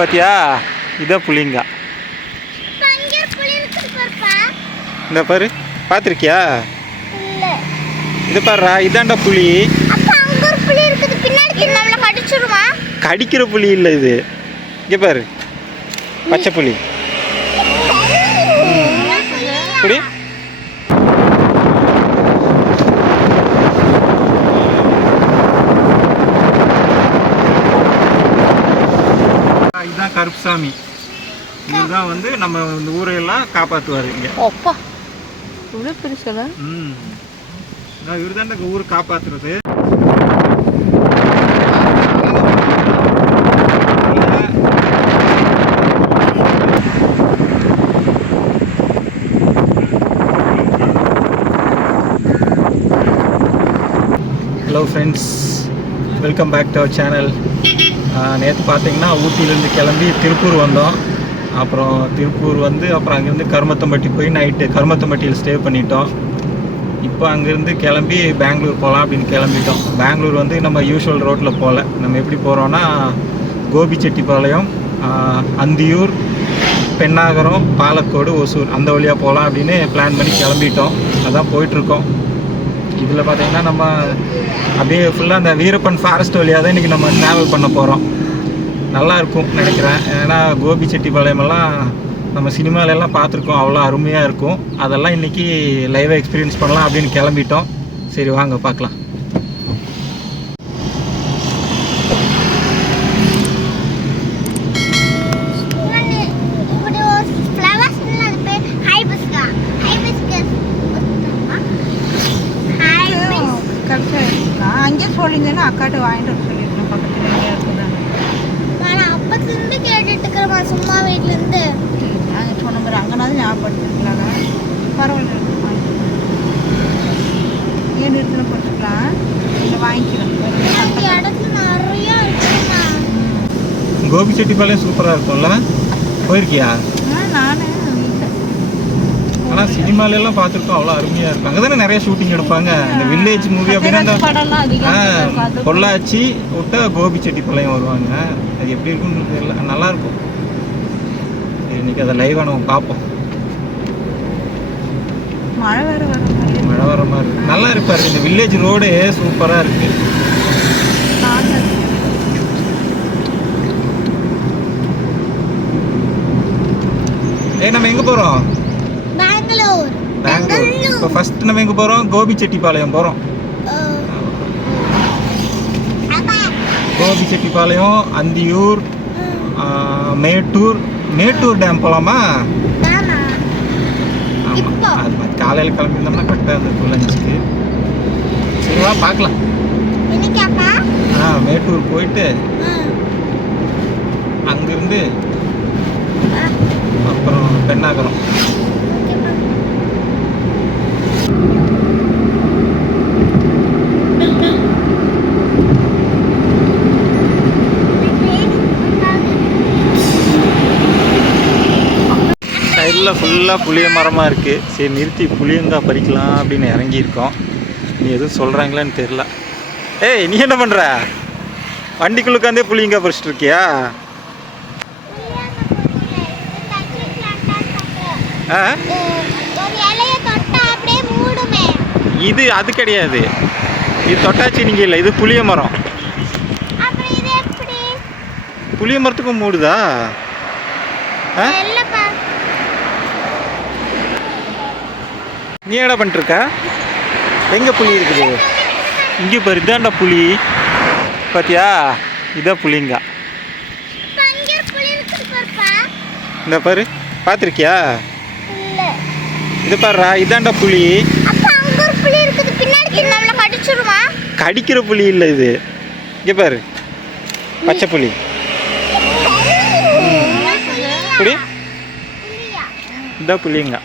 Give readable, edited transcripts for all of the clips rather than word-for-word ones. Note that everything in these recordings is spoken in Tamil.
பாத்தியா? இதான் புளிங்க. இந்த பாரு, பார்த்துருக்கியா? இது பாருடா, இதாண்டா புளி. கடிக்கிற புளி இல்லை இது. இங்கே பாரு, பச்சை புளி. புளி இதுதான் கருப்புசாமி. இதுதான் வந்து நம்ம இந்த ஊரையெல்லாம் காப்பாற்றுவார் இங்கே. அப்பா இவ்வளோ பெருசா? இவர் தான் இந்த ஊரை காப்பாற்றுறது. Hello friends, welcome back to our channel. நேற்று பார்த்தீங்கன்னா ஊட்டியிலேருந்து கிளம்பி திருப்பூர் வந்தோம். அப்புறம் திருப்பூர் வந்து அப்புறம் அங்கேருந்து கருமத்தம்பட்டி போய் நைட்டு கருமத்தம்பட்டியில் ஸ்டே பண்ணிட்டோம். இப்போ அங்கேருந்து கிளம்பி பெங்களூர் போகலாம் அப்படின்னு கிளம்பிட்டோம். பெங்களூர் வந்து நம்ம யூஷுவல் ரோட்டில் போகல. நம்ம எப்படி போகிறோன்னா கோபிச்செட்டிப்பாளையம், அந்தியூர், பெண்ணாகரம், பாலக்கோடு, ஒசூர் அந்த வழியாக போகலாம் அப்படின்னு பிளான் பண்ணி கிளம்பிட்டோம். அதான் போயிட்டுருக்கோம். இதில் பார்த்திங்கன்னா நம்ம அப்படியே ஃபுல்லாக அந்த வீரப்பன் ஃபாரஸ்ட் வழியாக தான் இன்றைக்கி நம்ம ட்ராவல் பண்ண போகிறோம். நல்லாயிருக்கும் நினைக்கிறேன். ஏன்னா கோபிச்செட்டிப்பாளையமெல்லாம் நம்ம சினிமாலெல்லாம் பார்த்துருக்கோம், அவ்வளோ அருமையாக இருக்கும். அதெல்லாம் இன்றைக்கி லைவாக எக்ஸ்பீரியன்ஸ் பண்ணலாம் அப்படின்னு கிளம்பிட்டோம். சரி வாங்க பார்க்கலாம். அங்கே சொல்லிங்கன்னா அக்காட்ட வாங்கிட்டு வர சொல்லியிருக்கேன். பக்கத்தில் எங்கேயா இருக்குதானே நான் அப்பத்துலேருந்து கேட்டுட்டு இருக்கிறேன். சும்மா வீட்டிலேருந்து அங்கே சொன்ன மாதிரி அங்கேனாவது ஞாபகப்படுத்திருக்கலாங்க. பரவாயில்ல, ஏன் நிறுத்தின போட்டுக்கலாம். இல்லை வாங்கிக்கிறேன். இடத்துல நிறையா இருக்குண்ணா. கோபிச்செட்டிப்பாளையம் சூப்பராக இருக்கும்ல, போயிருக்கியா? நானே ஆனால் சினிமாலெல்லாம் பார்த்துருக்கோம், அவ்வளோ அருமையாக இருக்கும். அங்கே தானே நிறைய ஷூட்டிங் எடுப்பாங்க. இந்த வில்லேஜ் மூவி அப்படின்னா அந்த பொள்ளாச்சி விட்டா கோபிச்செட்டிப்பாளையம் வருவாங்க. அது எப்படி இருக்குன்னு தெரியல, நல்லாயிருக்கும். இன்றைக்கி அதை லைவாக நம்ம பார்ப்போம். மழை வர மாதிரி இருக்கு. நல்லா இருப்பாரு. இந்த வில்லேஜ் ரோடே சூப்பராக இருக்குது. நம்ம எங்கே போகிறோம்? பெங்களூர். இப்போ ஃபர்ஸ்ட் நம்ம எங்கே போகிறோம்? கோபிச்செட்டிப்பாளையம் போகிறோம். கோபிச்செட்டிப்பாளையம், அந்தியூர், மேட்டூர் டேம் போகலாமா? ஆமாம், அது மாதிரி காலையில் கிளம்பியிருந்தோம்னா கரெக்டாக அந்த லஞ்சுக்கு. சரிவா பார்க்கலாம். மேட்டூர் போயிட்டு அங்கேருந்து அப்புறம் பெண்ணாகரம். சைடில் ஃபுல்லாக புளிய மரமாக இருக்குது. சரி நிறுத்தி புளியங்காய் பறிக்கலாம் அப்படின்னு இறங்கியிருக்கோம். நீ எதுவும் சொல்கிறாங்களான்னு தெரில. ஏய், நீ என்ன பண்ணுற? வண்டிக்குள்ளே உட்காந்தே புளியங்காய் பறிச்சிட்டு இருக்கியா? இது அது கிடையாது. இது தொட்டாச்சி நீங்கள் இல்லை, இது புளிய மரம். புளிய மரத்துக்கும் மூடுதா? நீ என்ன பண்ணிருக்க? எங்கே புளி இருக்குது? இங்கே பாரு, இதாண்டா புளி. பார்த்தியா? இதான் புளிங்க. இந்த பாரு, பார்த்துருக்கியா? இது பாருடா, இதாண்டா புளி. கடிக்கிற புளி இல்லை இது. இங்கே பாரு, பச்சை புளி. புளி இதான் புளிங்க.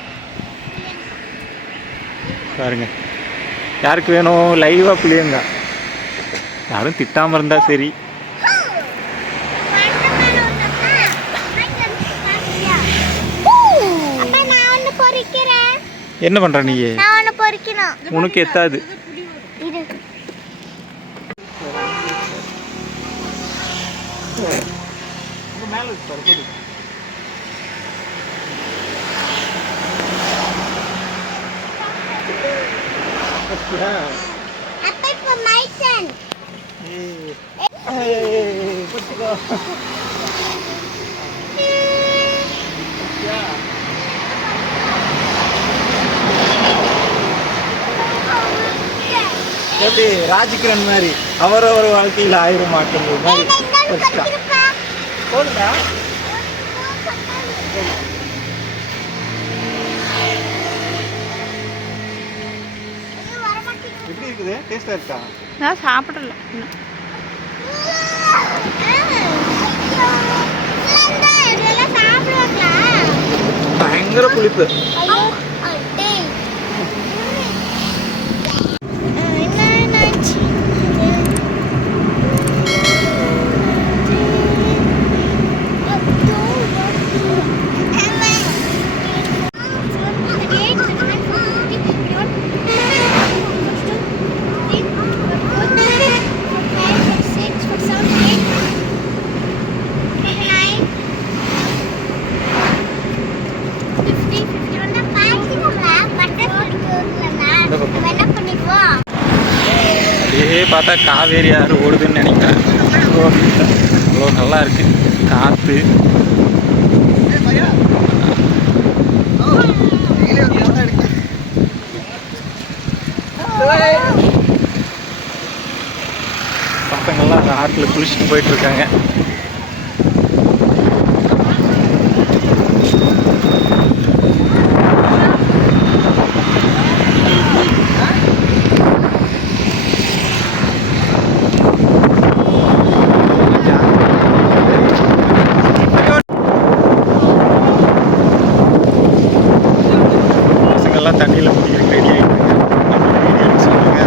பாருங்க, யாருக்கு வேணும் லைவாக புளியங்க. யாரும் திட்டாமல் இருந்தா சரி. என்ன பண்ற நீ? உனக்கு எத்தாது. அங்கே மேலே இருக்கு பாரு கொடி. எப்படி ராஜகிரண் மாதிரி அவரவர் வாழ்க்கையில் 1000 மாற்றங்கள் மாதிரி போதுடா. எப்படி இருக்குது? டேஸ்டா இருக்கா? நான் சாப்பிடல. பயங்கர புளிப்பு. அப்படியே பார்த்தா காவேரி ஆறு ஓடுதுன்னு நினைக்கிறேன். அவ்வளோ நல்லா இருக்கு காற்று. பசங்கள்லாம் அந்த ஆற்றுல குளிச்சுட்டு போயிட்டு இருக்காங்க. தண்ணியில் குடிக்கிறதுக்கு ரெடி ஆகிட்டு சொல்லுங்க.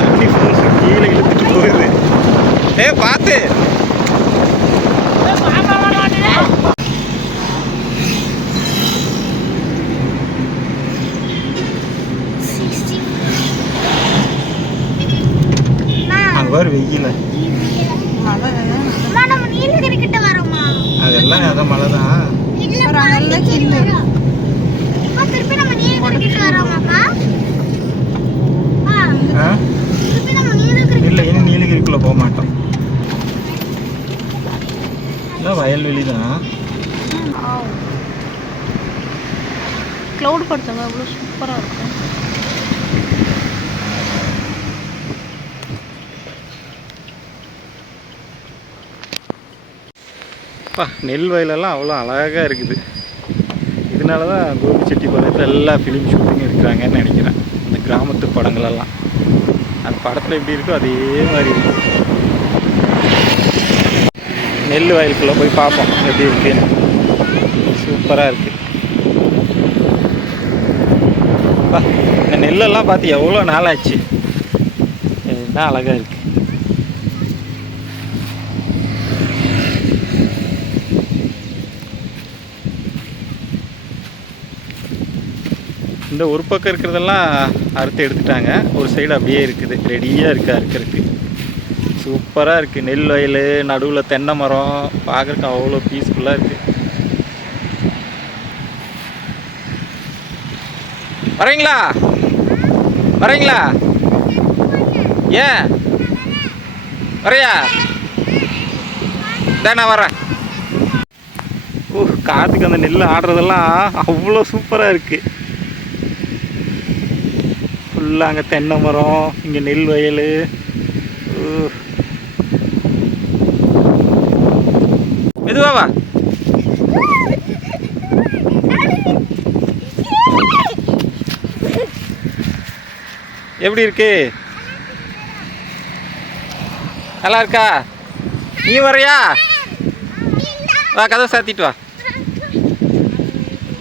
தண்ணி ஃபோர்ஸ் கீழே இழுத்துட்டு போகுது. பார்த்து வெயில அதெல்லாம் அத மழை தான். இல்லை இனி நீலகிரிக்குள்ள போக மாட்டோம். இல்லை வயல்வெளி தான். க்ளவுட் படுத்துங்க, அவ்வளோ சூப்பராக இருக்கும். நெல் வயலெல்லாம் அவ்வளோ அழகாக இருக்குது. இதனால தான் கோபிச்செட்டிப்பாளையத்தில் எல்லா ஃபிலிம் ஷூட்டிங் எடுக்கிறாங்கன்னு நினைக்கிறேன். இந்த கிராமத்து படங்களெல்லாம் அந்த படத்தில் எப்படி இருக்கோ அதே மாதிரி இருக்கும். நெல் வயலுக்குள்ளே போய் பார்ப்போம் எப்படி இருக்குன்னு. சூப்பராக இருக்குது. இந்த நெல்லெல்லாம் பார்த்து எவ்வளோ நாளாச்சு. என்ன அழகாக இருக்குது. இந்த ஒரு பக்கம் இருக்கிறதெல்லாம் அறுத்து எடுத்துட்டாங்க. ஒரு சைடு அப்படியே இருக்குது, ரெடியாக இருக்குது அறுக்கிறதுக்கு. சூப்பராக இருக்குது. நெல் வயல் நடுவில் தென்னை மரம் பார்க்குறக்கு அவ்வளோ பீஸ்ஃபுல்லாக இருக்குது. வரீங்களா வரீங்களா? ஏன் வரையா? நான் வரேன். காற்றுக்கு அந்த நெல் ஆடுறதெல்லாம் அவ்வளோ சூப்பராக இருக்குது. ஃபுல்லாக அங்கே தென்னை மரம், இங்கே நெல் வயல். மெதுவாவா? எப்படி இருக்கு? நல்லா இருக்கா? நீ வரையா? வா, கதவை சாத்திட்டு வா.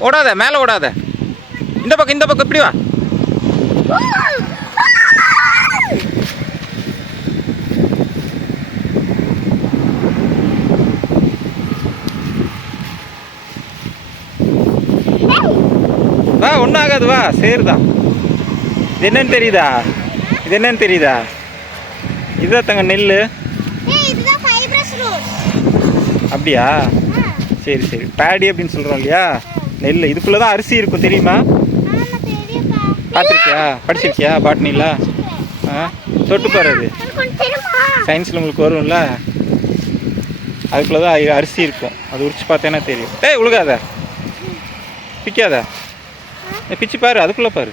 ஓடாத, மேலே ஓடாத. இந்த பக்கம் இப்படி வா. ஒன்றும் ஆகாது வா, சேருதான். இது என்னன்னு தெரியுதா? இது என்னன்னு தெரியுதா? இதுதான் தங்க நெல். அப்படியா? சரி சரி, பேடி அப்படின்னு சொல்கிறோம் இல்லையா, நெல். இதுக்குள்ளே தான் அரிசி இருக்கும், தெரியுமா? பார்த்துருக்கியா? படிச்சிருக்கியா பாட்னியில்? தொட்டு பாரு, அது சயின்ஸில் உங்களுக்கு வரும்ல. அதுக்குள்ளே தான் அரிசி இருக்கும். அது உரிச்சு பார்த்தேன்னா தெரியும். டேய் உழுகாத, பிக்காத, பிச்சு பாரு, அதுக்குள்ளே பாரு.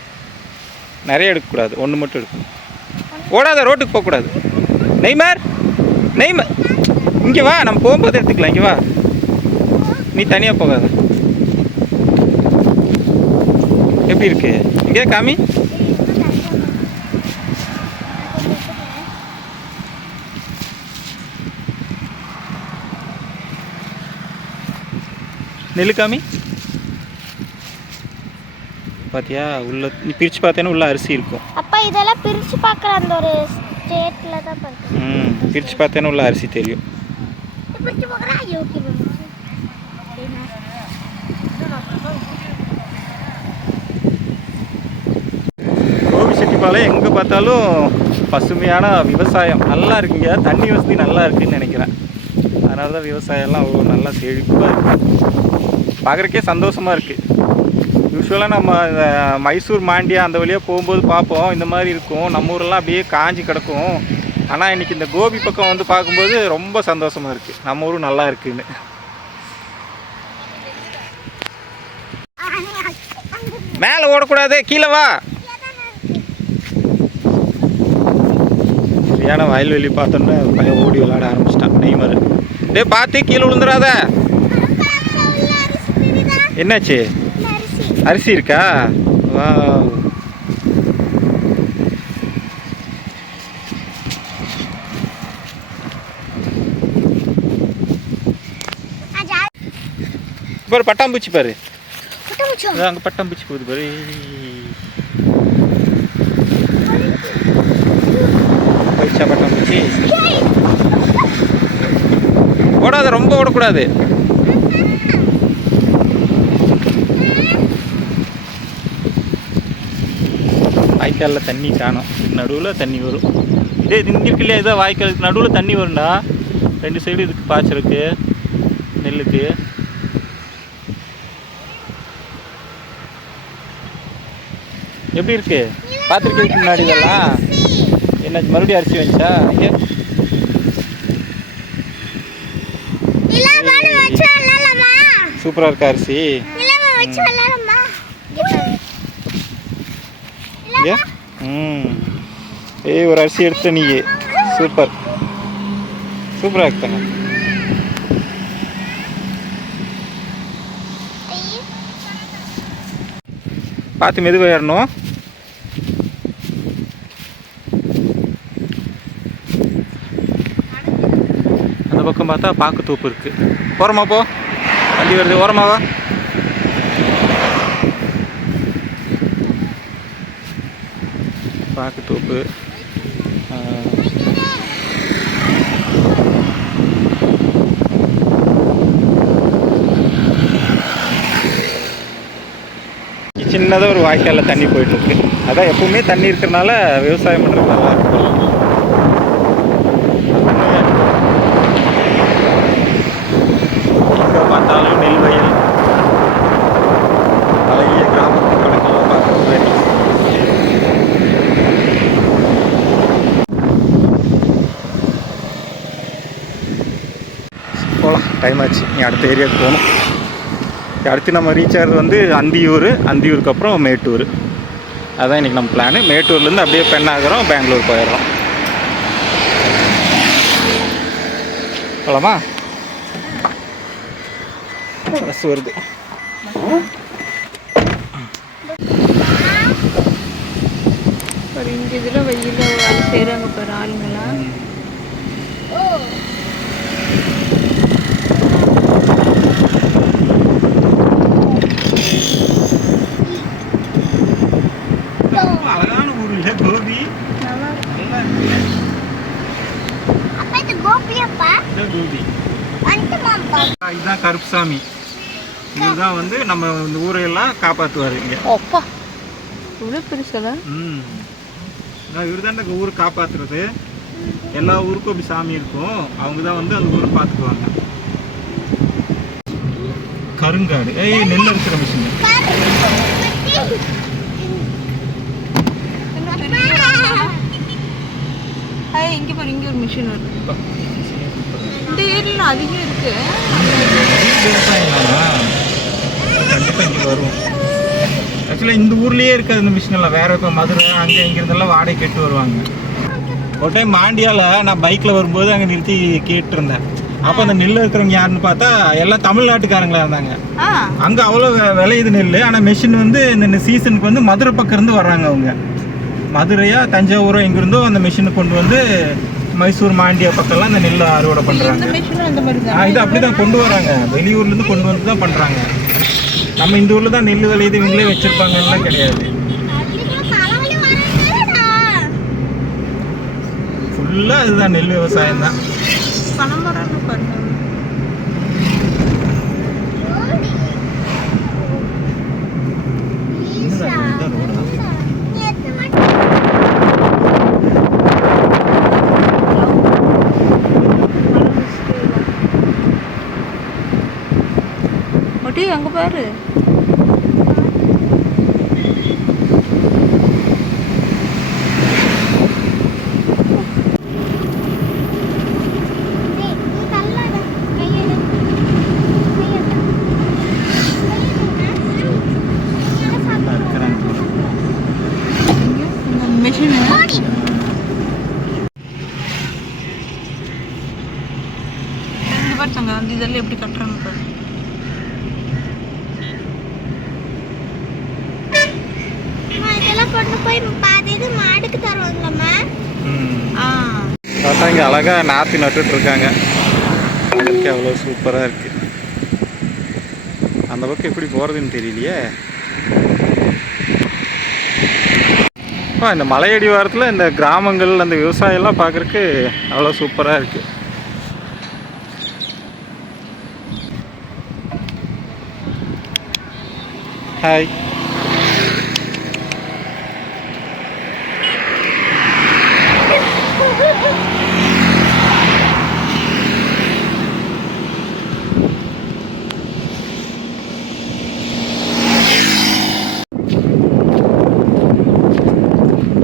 நிறைய எடுக்கக்கூடாது, ஒன்று மட்டும் எடுக்கணும். ஓடாத, ரோட்டுக்கு போகக்கூடாது. நெய்மார், நெய்மார் இங்கே வா, நம்ம போகும்போது எடுத்துக்கலாம். இங்கே வா, நீ தனியாக போகாத. எப்படி இருக்கு? இங்கே காமி. நெல்லு காமி. பாத்தியா? உள்ள நீ பிரிச்சு பார்த்தேன்னா உள்ள அரிசி இருக்கும். அப்பா இதெல்லாம் பிரிச்சு பார்க்குற அந்த ஒரு ஸ்டேட்ல தான் பார்க்கணும். பிரிச்சு பார்த்தேன்னா உள்ள அரிசி தெரியும். பிரிச்சு பார்க்குறா யோகி. கோபிச்செட்டிப்பாளையம் எங்கே பார்த்தாலும் பசுமையான விவசாயம் நல்லா இருக்குங்க. தண்ணி வசதி நல்லா இருக்குதுன்னு நினைக்கிறேன். அதனால தான் விவசாயம்லாம் அவ்வளோ நல்லா செழிப்பாக இருக்குது. பார்க்குறக்கே சந்தோஷமாக இருக்குது. யூஸ்வலாக நம்ம இந்த மைசூர் மாண்டியா அந்த வழியாக போகும்போது பார்ப்போம், இந்த மாதிரி இருக்கும். நம்ம ஊரெல்லாம் அப்படியே காஞ்சி கிடக்கும். ஆனால் இன்றைக்கி இந்த கோபி பக்கம் வந்து பார்க்கும்போது ரொம்ப சந்தோஷமாக இருக்குது. நம்ம ஊரும் நல்லா இருக்குதுன்னு. மேலே ஓடக்கூடாது, கீழே வா. சரியான வயல்வெளி பார்த்தோன்னே பையன் ஓடி விளையாட ஆரம்பிச்சிட்டான் நெய்மர். டே பார்த்து கீழே விழுந்துடாத. என்னாச்சு? அரிசி இருக்கா? வா, பாரு பட்டாம்பூச்சி பாரு. அங்கே பட்டாம்பூச்சி போகுது பாரு. போயிடுச்சா பட்டாம்பூச்சி? ஓடாத, ரொம்ப ஓடக்கூடாது. வாய்க்காலில் தண்ணி காணும், நடுவில் தண்ணி வரும். இதே இது இங்கே இருக்கு இல்லையா, இதான் வாய்க்காலுக்கு நடுவில் தண்ணி வரும்டா. 2 சைடு இதுக்கு பாய்ச்சலுக்கு, நெல்லுக்கு. எப்படி இருக்கு? பார்த்துருக்கீங்க முன்னாடி இதெல்லாம்? என்ன மறுபடியும் அரிசி வந்துச்சா? இங்கே சூப்பராக இருக்கா அரிசி? ஏய் ஒரு அரிசி எடுத்த நீ. சூப்பர், சூப்பராக இருக்குங்க. பார்த்து மெதுவாக ஏறணும். அந்த பக்கம் பார்த்தா பாக்கு தோப்பு இருக்கு. ஓரமா போ, வண்டி வருது. ஓரமாவா? பாக்கு தோப்பு. சின்னதாக ஒரு வாய்க்காலில் தண்ணி போயிட்டுருக்கு. அதான் எப்பவுமே தண்ணி இருக்கிறனால விவசாயம் பண்ணுறது நல்லா இருக்கும். எங்கே பார்த்தாலும் நெல் வயல், அழகிய கிராமத்து கணக்கெல்லாம் பார்க்குற மாதிரி. போகலாம், டைம் ஆச்சு. நீ அடுத்த ஏரியாவுக்கு போகணும். அடுத்து நம்ம ரீச் ஆகிறது வந்து அந்தியூர். அந்தியூருக்கு அப்புறம் மேட்டூர். அதுதான் இன்றைக்கி நம்ம பிளானு. மேட்டூர்லேருந்து அப்படியே பெண்ணாகரம், பெங்களூர் போயிடுறோம். போகலாமா? பஸ் வருது. ஒரு 5 இதில் வெயிலில் வேலை செய்கிறாங்க பாரு ஆளுங்களாம். அழகான ஊர் இல்லை கோபி? நல்லா இருக்கு. அப்பா இது கோபி. அப்பா இது கோபி. வந்துமாப்பா. இதுதான் கருப்புசாமி. இவர் தான் வந்து நம்ம இந்த ஊரையெல்லாம் காப்பாற்றுவார் இங்கே. அப்பா இவ்வளோ பெருசா. இவர் தான் இந்த ஊரை காப்பாற்றுறது. எல்லா ஊருக்கும் அப்படி சாமி இருக்கும். அவங்க தான் வந்து அந்த ஊரை பார்த்துக்குவாங்க. கருங்காடு நெல் இருக்கிற மிஷின். இங்கே பாரு, இங்கே ஒரு மிஷின் வருது. இந்த ஏரியாவில் அதிகம் இருக்கு. கண்டிப்பாக இங்கே வரும். ஆக்சுவலாக இந்த ஊர்லேயே இருக்காது இந்த மிஷின் எல்லாம். வேற இப்போ மதுரை அங்கே இங்கிருந்தெல்லாம் வாடகை கேட்டு வருவாங்க. ஒரு டைம் மாண்டியாவில் நான் பைக்கில் வரும்போது அங்கே நிறுத்தி கேட்டுருந்தேன். அப்போ அந்த நெல் இருக்கிறவங்க யாருன்னு பார்த்தா எல்லாம் தமிழ்நாட்டுக்காரங்களா இருந்தாங்க. அங்கே அவ்வளோ விளையுது நெல். ஆனால் மிஷின் வந்து இந்த சீசனுக்கு வந்து மதுரை பக்கம் இருந்து வர்றாங்க. அவங்க மதுரையா தஞ்சாவூரோ எங்கிருந்தோ அந்த மிஷினை கொண்டு வந்து மைசூர் மாண்டியா பக்கம்லாம் அந்த நெல் அறுவடை பண்ணுறாங்க. இது அப்படி தான் கொண்டு வராங்க. வெளியூர்லேருந்து கொண்டு வந்து தான் பண்ணுறாங்க. நம்ம இந்த ஊரில் தான் நெல் விளையுது இவங்களே வச்சுருப்பாங்கலாம் கிடையாது. ஃபுல்லாக அதுதான் நெல் விவசாயம் தான். அங்க பாரு. இதெல்லாம் எப்படி கட்டுறாங்க பாரு. இதெல்லாம் கொண்டு போய் பாதி இது மாடுக்கு தருவாங்கம்மா. பார்த்தா இங்கே அழகாக நாற்று நட்டுட்டு இருக்காங்க. அதுக்கு அவ்வளோ சூப்பராக இருக்கு. அந்த பக்கம் எப்படி போகிறதுன்னு தெரியலையே. இந்த மலையடி வாரத்தில் இந்த கிராமங்கள் அந்த விவசாயம்லாம் பார்க்குறக்கு அவ்வளோ சூப்பராக இருக்குது. ஹாய்.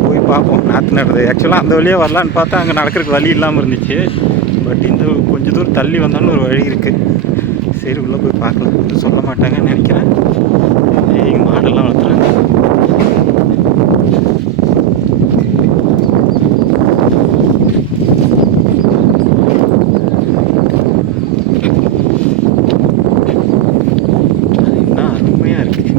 போய் பார்ப்போம் நாற்று நடுறது. ஆக்சுவலாக அந்த வழியாக வரலான்னு பார்த்தா அங்கே நடக்கிறதுக்கு வழி இல்லாமல் இருந்துச்சு. பட் இந்த கொஞ்சம் தூரம் தள்ளி வந்தாலும் ஒரு வழி இருக்குது. சரி உள்ளே போய் பார்க்கலாம். சொல்ல மாட்டாங்கன்னு நினைக்கிறேன். எங்கள் மாடெல்லாம் வளர்த்துறாங்க. என்ன அருமையாக இருக்குது.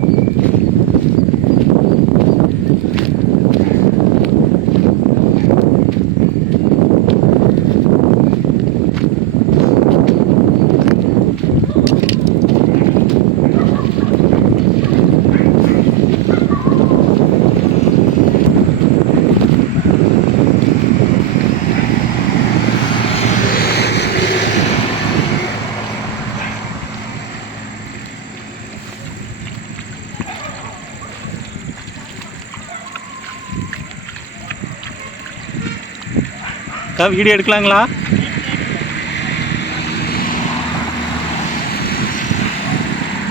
வீடியோ எடுக்கலாங்களா?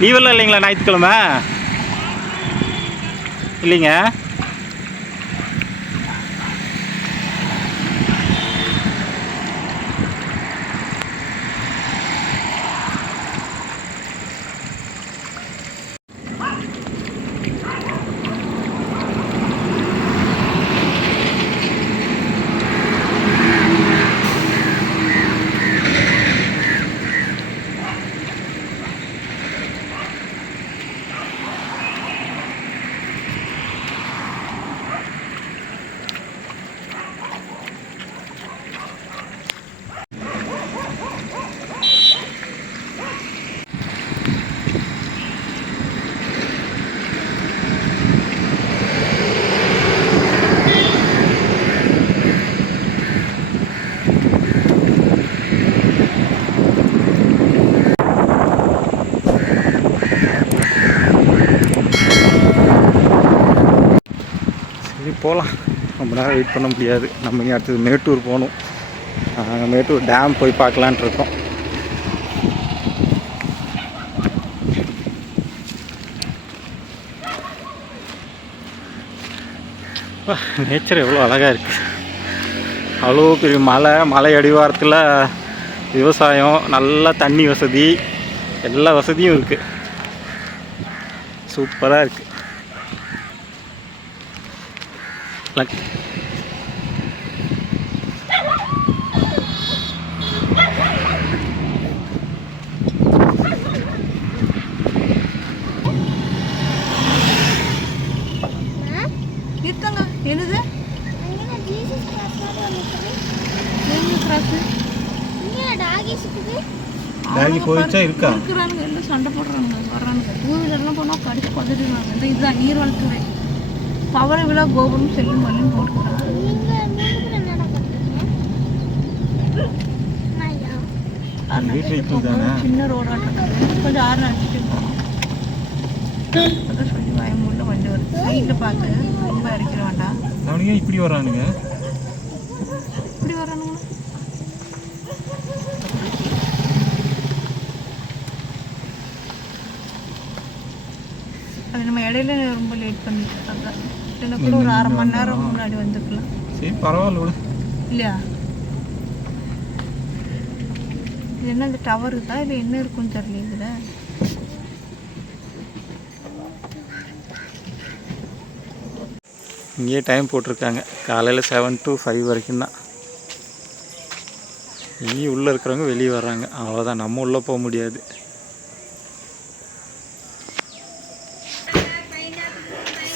லீவெல்லாம் இல்லைங்களா ஞாயிற்றுக்கிழமை? இல்லைங்க. போகலாம். ரொம்ப நேரம் வெயிட் பண்ண முடியாது. நம்ம இங்கே அடுத்தது மேட்டூர் போகணும். மேட்டூர் டேம் போய் பார்க்கலான்ட்டு இருக்கோம். நேச்சர் எவ்வளோ அழகாக இருக்குது. அவ்வளோ பெரிய மலை அடிவாரத்தில் விவசாயம், நல்லா தண்ணி வசதி, எல்லா வசதியும் இருக்குது. சூப்பராக இருக்குது. என்னது டாகி போயிடுச்சா இருக்கா? இருக்கிறானுங்க, எல்லாம் சண்டை போடுறானுங்க, வர்றானுங்க. 2 வீலர்லாம் போனால் கடிச்சு கொதறிடுவாங்க. இதுதான் நீர்வளத்துறை பவர விழா கோபுரம் செல்லும் பண்ணி போட்டுக்கிறாங்க. சின்ன ரோடாட்டம் கொஞ்சம் ஆறு அடிச்சுட்டு போகணும். சொல்லி வயமுள்ள வண்டி வருது. சைடில் பார்த்து ரொம்ப அடிக்கிற வேண்டாம். அவனுங்க இப்படி வரானுங்க, இப்படி வரானுங்க. அது நம்ம இடையில ரொம்ப லேட் பண்ணிட்டு இருக்காங்க. இல்லைன்னா கூட ஒரு 1/2 மணி நேரம் முன்னாடி வந்துக்கலாம். சரி பரவாயில்ல இல்லையா? இது என்ன இந்த டவர் இருக்கா இல்லை என்ன இருக்குன்னு தெரியல. இதில் இங்கேயே டைம் போட்டிருக்காங்க. காலையில் 7 to 5 வரைக்கும் தான். இங்கே உள்ளே இருக்கிறவங்க வெளியே வர்றாங்க, அவ்வளோதான். நம்ம உள்ளே போக முடியாது.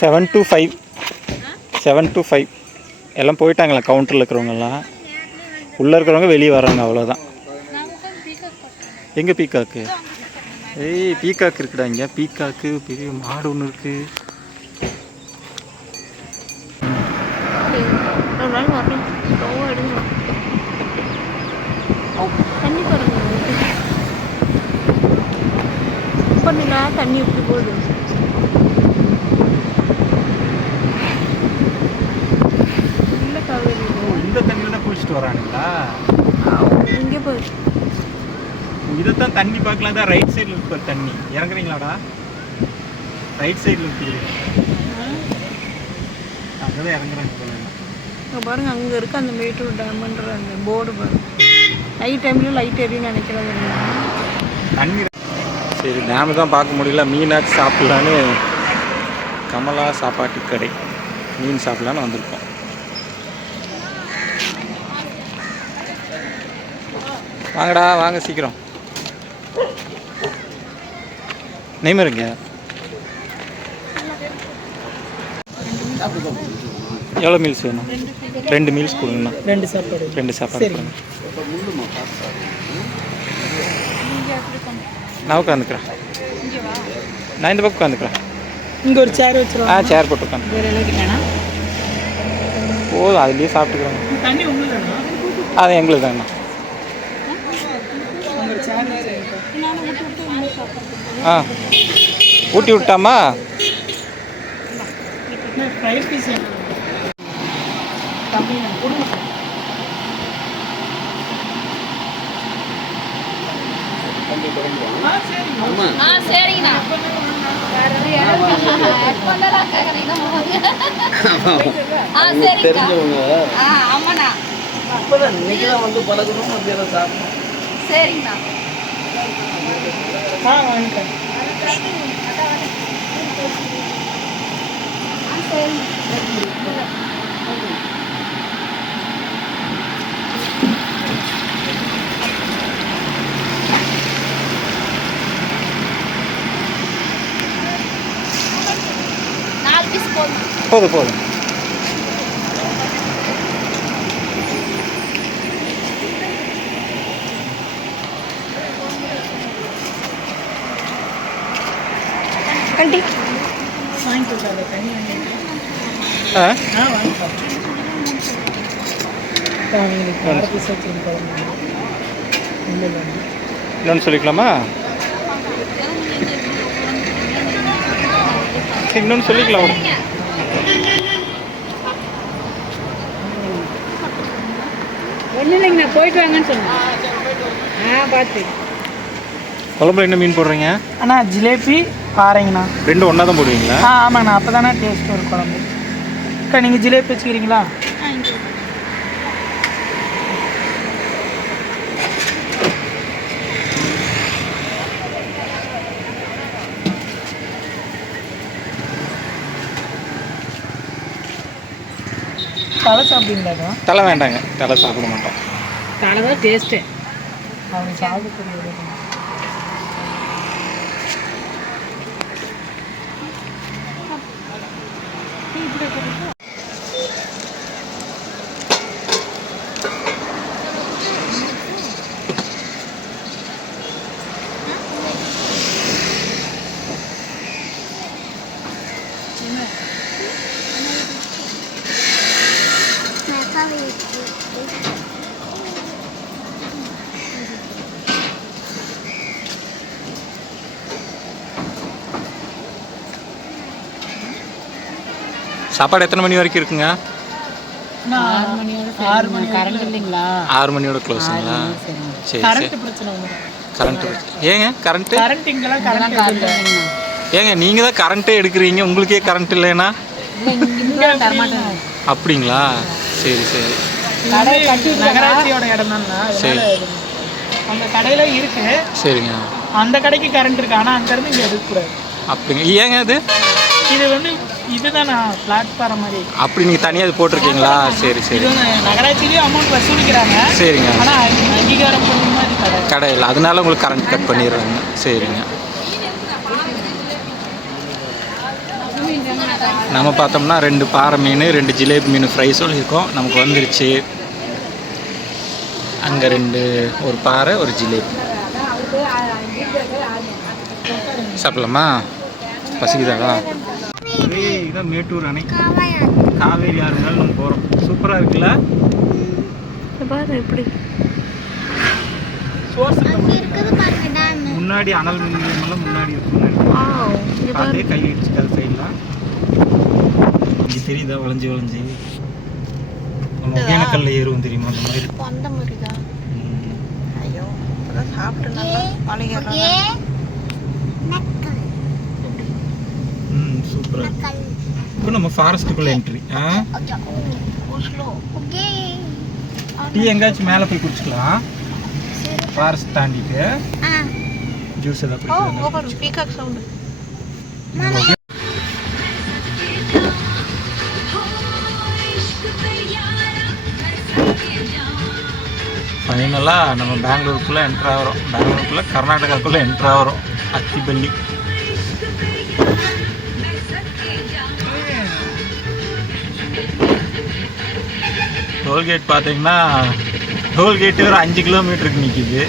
செவன் டு ஃபைவ் எல்லாம் போயிட்டாங்களா? கவுண்டரில் இருக்கிறவங்கெல்லாம் உள்ளே இருக்கிறவங்க வெளியே வர்றாங்க, அவ்வளோதான். எங்கே பீக்காக்கு? ஏய் பீக்காக்கு இருக்குடா இங்கே. பீக்காக்கு பெரிய மாடு ஒன்று இருக்குது. தண்ணி பாருங்க, பண்ணினா தண்ணி எப்படி போகுது. இல்லை காவேரி, இந்த தண்ணியில் தான் குளிச்சுட்டு வரானுங்களா? இங்கே போய் இதைத்தான் தண்ணி பார்க்கலாம். தான் ரைட் சைடில் இருக்கு தண்ணி. இறங்குறீங்களாடா? ரைட் சைடில் இருக்குது, அங்கே தான் இறங்குறாங்க. பாருங்க, அங்கே இருக்குது அந்த மேட்டூர் டேம்ன்ற அந்த போர்டு பாருங்க. நைட் டைம்லேயும் லைட் எரியும்னு நினைக்கிறது தண்ணி. சரி, டேமு தான் பார்க்க முடியல. மீனாச்சு சாப்பிட்லான்னு கமலா சாப்பாட்டு கடை மீன் சாப்பிட்லான்னு வந்திருக்கோம். வாங்கடா வாங்க சீக்கிரம். நெய்மருங்க எவ்வளோ மீல்ஸ் வேணும்? 2 மீல்ஸ் கொடுங்கண்ணா. 2 சாப்பாடு கொடுங்க. நான் உட்காந்துக்கிறேன். நான் இந்த பக்கம் உட்காந்துக்கிறேன். இங்கே ஒரு சேர் வச்சுருவோம். சேர் போட்டு உட்காந்து போதும். அதுலேயே சாப்பிட்டுக்கிறோங்க. அது எங்களுக்கு தாங்கண்ணா. ஊட்டி விட்டாமா? சரிங்கண்ணா. ஆமாண்ணா. சரிங்கண்ணா. போதும் போதும். ஆண்டி இன்னொன்று சொல்லிக்கலாமா? இன்னொன்று சொல்லிக்கலாம். ஒன்றும் இல்லைங்க, நான் போயிட்டு வாங்கன்னு சொன்னேன். பார்த்து குழம்புல என்ன மீன் போடுறீங்க? அண்ணா ஜிலேபி பாறைங்கண்ணா. ரெண்டும் ஒன்றா தான் போடுவீங்களா? ஆமாங்கண்ணா, அப்போ தானே டேஸ்ட் வரும் குழம்பு. அக்கா நீங்கள் ஜிலேபி வச்சுக்கிறீங்களா? தலை சாப்பிடுவீங்களா? தலை வேண்டாங்க, தலை சாப்பிட மாட்டோம். தலை தான் டேஸ்ட்டு. அவங்க சாப்பிடக்கூடிய சாப்பாடு எத்தனை மணி வரைக்கும் இருக்குங்க? 6 மணி. கரண்ட் இல்லைங்களா? 6 மணியோட க்ளோஸுங்களா? சரி சரி. கரண்ட் பிரச்சனை வந்துடும். கரண்ட்டு ஏங்க கரண்ட்டு? கரண்ட் இங்கெல்லாம் கரண்ட் இல்லை. ஏங்க நீங்கள் தான் கரண்ட்டே எடுக்கிறீங்க, உங்களுக்கே கரண்ட் இல்லைன்னா? அப்படிங்களா? சரி சரி. கடை நகராட்சியோட இடம் தானே, சரி. அந்த கடையில இருக்கு. சரிங்க. அந்த கடைக்கு கரண்ட் இருக்கு, ஆனால் அங்கேருந்து இங்கே எடுக்கக்கூடாது. அப்படிங்க. ஏங்க அது? இது வந்து இதுதானா பிளாட்ஃபார்ம் மாதிரி. அப்படி நீங்கள் தனியாக அது போட்டிருக்கீங்களா? சரி சரி. இது வந்து நகராட்சியிலேயே அமௌண்ட் வசூலிக்கிறாங்க. சரிங்க. ஆனால் அங்கீகாரம் பண்ண மாதிரி கடை கடை இல்லை, அதனால உங்களுக்கு கரண்ட் கட் பண்ணிடுறாங்க. சரிங்க. நம்ம பார்த்தோம்னா 2 பாறை மீன், 2 ஜிலேபி மீன் ஃப்ரை சொல்லியிருக்கோம். நமக்கு வந்துருச்சு. அங்கே 2, ஒரு பாறை ஒரு ஜிலேபி. சாப்பிடலாமா? பசிக்குதாடா? இதான் மேட்டூர் அணை, காவேரி ஆறு மேலே நம்ம போகிறோம். சூப்பராக இருக்குல்ல? எப்படி சோர்ஸ் முன்னாடி அனல் மின் நிலையமெல்லாம் முன்னாடி இருக்கும். அதே கை வச்சுட்டு அது சைடெலாம் இங்கே தெரியுதா? வளைஞ்சி வளைஞ்சி நம்ம ஒகேனக்கல்ல ஏறுவோம் தெரியுமா? அந்த மாதிரி. அந்த மாதிரி தான். ஐயோ, அதான் சாப்பிட்டு சூப்பராக. இப்போ நம்ம ஃபாரஸ்ட்டுக்குள்ளே என்ட்ரி. டீ எங்கேயாச்சும் மேலே போய் குடிச்சிக்கலாம். ஃபாரஸ்ட் தாண்டிட்டு ஜூஸ் எதாவது குடிக்கலாம். Peacock sound. ஃபைனலாக நம்ம பெங்களூருக்குள்ளே என்ட்ரு ஆகிறோம். பெங்களூருக்குள்ளே கர்நாடகாக்குள்ளே என்ட்ரு ஆகிறோம். அத்திப்பள்ளி. டோல்கேட் பார்த்தீங்கன்னா, டோல்கேட்டு ஒரு 5 கிலோமீட்டருக்கு நிற்கிது.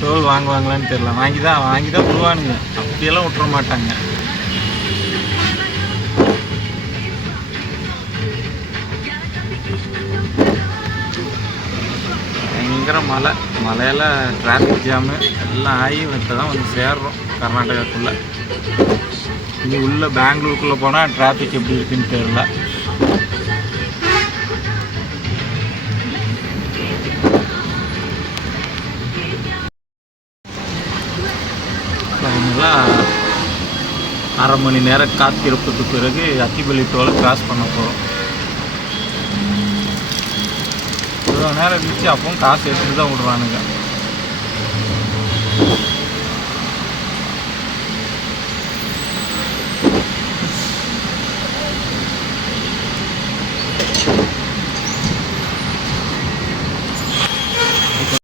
டோல் வாங்குவாங்களான்னு தெரியல. வாங்கி தான் விடுவானுங்க, அப்படியெல்லாம் விட்டுற மாட்டாங்க. பயங்கர மலையில் டிராஃபிக் ஜாமு எல்லாம் ஆகி இப்போ தான் வந்து சேர்றோம் கர்நாடகாக்குள்ளே. இங்கே உள்ள பெங்களூருக்குள்ளே போனால் டிராஃபிக் எப்படி இருக்குன்னு தெரியல. ஃபைனலாக 1/2 மணி நேரம் காத்திருப்புக்கு பிறகு அத்திப்பள்ளி டோலை கிராஸ் பண்ண போகிறோம். இவ்வளோ நேரம் இருந்துச்சு, அப்பவும் காசு எடுத்துகிட்டு தான் விடுறானுங்க.